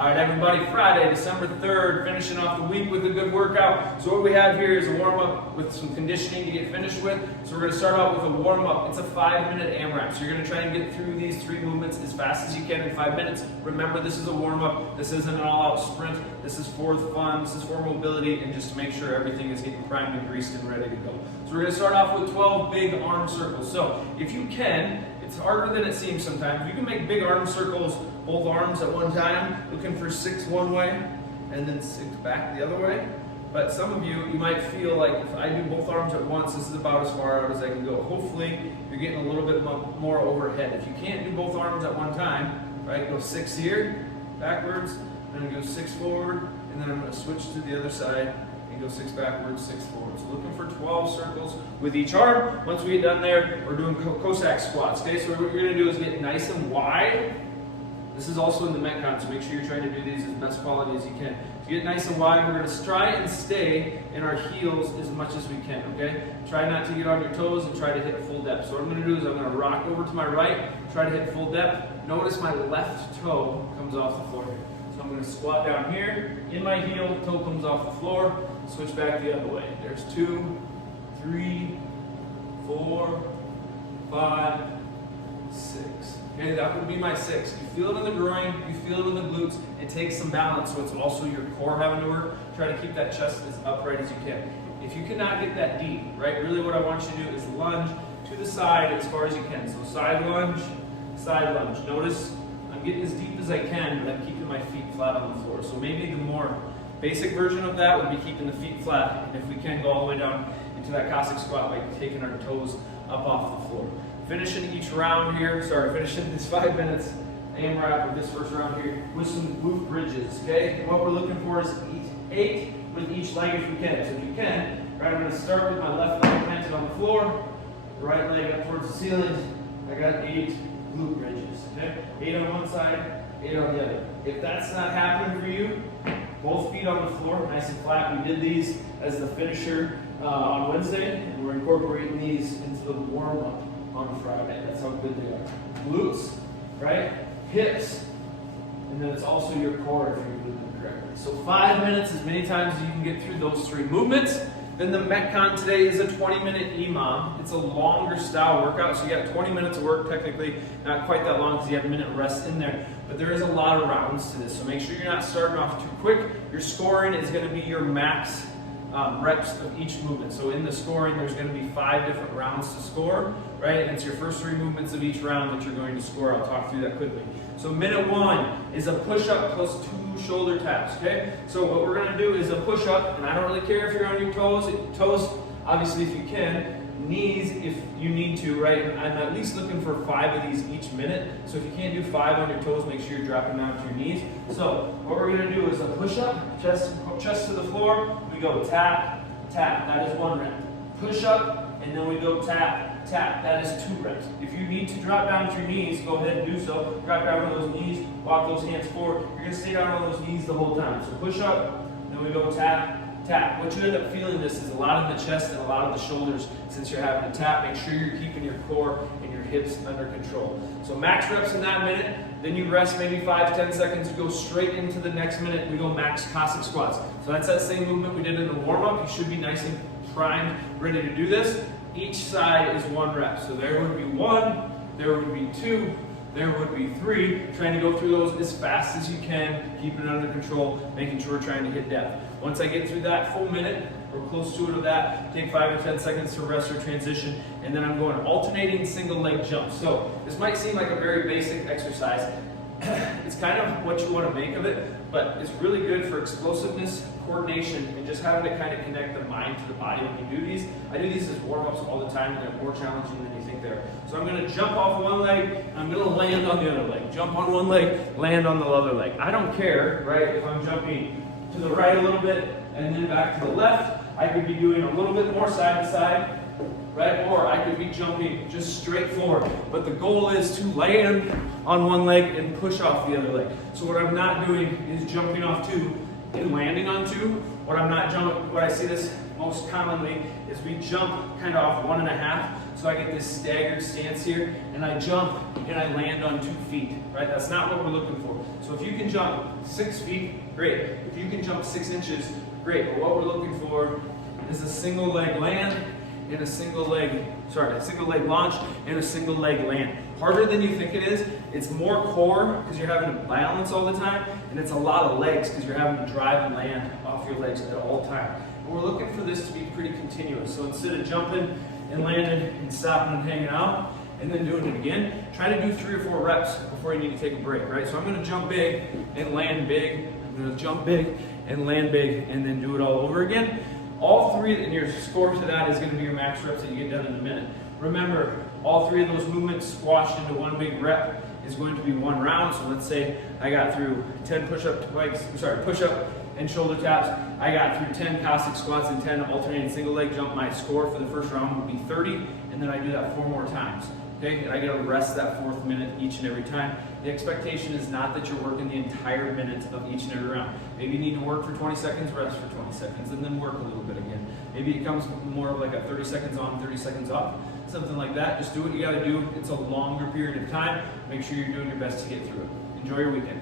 All right, everybody, Friday, December 3rd, finishing off the week with a good workout. So what we have here is a warm-up with some conditioning to get finished with. So we're going to start out with a warm-up. It's a 5-minute AMRAP. So you're going to try and get through these 3 movements as fast as you can in 5 minutes. Remember, this is a warm-up. This isn't an all-out sprint. This is for fun. This is for mobility and just to make sure everything is getting primed and greased and ready to go. So we're going to start off with 12 big arm circles. So if you can, it's harder than it seems sometimes. You can make big arm circles, both arms at one time, looking for 6 one way and then 6 back the other way. But some of you might feel like if I do both arms at once, this is about as far out as I can go. Hopefully, you're getting a little bit more overhead. If you can't do both arms at one time, right, go 6 here, backwards, then go 6 forward, and then I'm going to switch to the other side and go 6 backwards, 6 forwards. So looking for 12 circles with each arm. Once we get done there, we're doing Cossack Squats. Okay, so what you're going to do is get nice and wide. This is also in the Metcon, so make sure you're trying to do these as best quality as you can. To get nice and wide, we're going to try and stay in our heels as much as we can, okay? Try not to get on your toes and try to hit full depth. So what I'm going to do is I'm going to rock over to my right, try to hit full depth. Notice my left toe comes off the floor here. So I'm going to squat down here, in my heel, toe comes off the floor, switch back the other way. There's 2, 3, 4, 5, 6. Okay, that would be my 6. You feel it in the groin, you feel it in the glutes. It takes some balance, so it's also your core having to work. Try to keep that chest as upright as you can. If you cannot get that deep, right, really what I want you to do is lunge to the side as far as you can. So side lunge, side lunge. Notice I'm getting as deep as I can, but I'm keeping my feet flat on the floor. So maybe the more basic version of that would be keeping the feet flat. And if we can, go all the way down into that Cossack squat by taking our toes up off the floor. Finishing each round here, finishing this 5 minutes AMRAP with this first round here with some glute bridges, okay? And what we're looking for is 8 with each leg if we can. So if you can, right, I'm going to start with my left leg planted on the floor, the right leg up towards the ceiling. I got 8 glute bridges, okay? 8 on one side, 8 on the other. If that's not happening for you, both feet on the floor, nice and flat. We did these as the finisher on Wednesday, and we're incorporating these into the warm-up on Friday. That's how good they are. Glutes, right? Hips, and then it's also your core if you're doing them correctly. So 5 minutes, as many times as you can get through those 3 movements. Then the Metcon today is a 20-minute EMOM. It's a longer style workout, so you got 20 minutes of work technically, not quite that long because you have a minute rest in there. But there is a lot of rounds to this, so make sure you're not starting off too quick. Your scoring is going to be your max reps of each movement. So in the scoring, there's going to be 5 different rounds to score, right? And it's your first 3 movements of each round that you're going to score. I'll talk through that quickly. So minute 1 is a push-up plus 2 shoulder taps, okay? So what we're going to do is a push-up, and I don't really care if you're on your toes. Toes, obviously, if you can. Knees, if you need to, right? I'm at least looking for 5 of these each minute. So if you can't do 5 on your toes, make sure you're dropping down to your knees. So what we're going to do is a push-up, chest to the floor. We go tap, tap. That is 1 rep. Push-up, and then we go tap, tap. That is 2 reps. If you need to drop down to your knees, go ahead and do so. Drop down on those knees, walk those hands forward. You're going to stay down on those knees the whole time. So push-up, then we go tap, tap. What you end up feeling this is a lot in the chest and a lot of the shoulders since you're having to tap. Make sure you're keeping your core and your hips under control. So max reps in that minute, then you rest maybe 5-10 seconds, you go straight into the next minute, we go max Cossack squats. So that's that same movement we did in the warm-up. You should be nice and primed, ready to do this. Each side is 1 rep. So there would be 1, there would be 2, there would be 3, trying to go through those as fast as you can, keeping it under control, making sure we're trying to hit depth. Once I get through that full minute, or close to it of that, take 5 or 10 seconds to rest or transition, and then I'm going alternating single leg jumps. So this might seem like a very basic exercise. It's kind of what you want to make of it, but it's really good for explosiveness, coordination, and just having to kind of connect the mind to the body when you do these. I do these as warm-ups all the time, and they're more challenging than you think they are. So I'm going to jump off one leg, and I'm going to land on the other leg. Jump on one leg, land on the other leg. I don't care, right, if I'm jumping to the right a little bit and then back to the left. I could be doing a little bit more side to side, right? Or I could be jumping just straight forward. But the goal is to land on one leg and push off the other leg. So what I'm not doing is jumping off 2 and landing on 2. What I see this most commonly is we jump kind of off 1.5. So I get this staggered stance here, and I jump and I land on 2 feet, right? That's not what we're looking for. So if you can jump 6 feet, great. If you can jump 6 inches, great. But what we're looking for is a single leg land and a single leg launch and a single leg land. Harder than you think it is. It's more core because you're having to balance all the time, and it's a lot of legs because you're having to drive and land off your legs at all times. But we're looking for this to be pretty continuous. So instead of jumping and landing and stopping and hanging out and then doing it again, try to do 3 or 4 reps before you need to take a break, right? So I'm gonna jump big and land big. I'm gonna jump big and land big and then do it all over again. All 3, and your score to that is gonna be your max reps that you get done in a minute. Remember, all 3 of those movements squashed into one big rep is going to be 1 round. So let's say I got through 10 push-up and shoulder taps. I got through 10 Cossack squats and 10 alternating single leg jump. My score for the first round would be 30, and then I do that 4 more times. Okay, and I get to rest that 4th minute each and every time. The expectation is not that you're working the entire minute of each and every round. Maybe you need to work for 20 seconds, rest for 20 seconds, and then work a little bit again. Maybe it comes more of like a 30 seconds on, 30 seconds off, something like that. Just do what you gotta do. It's a longer period of time. Make sure you're doing your best to get through it. Enjoy your weekend.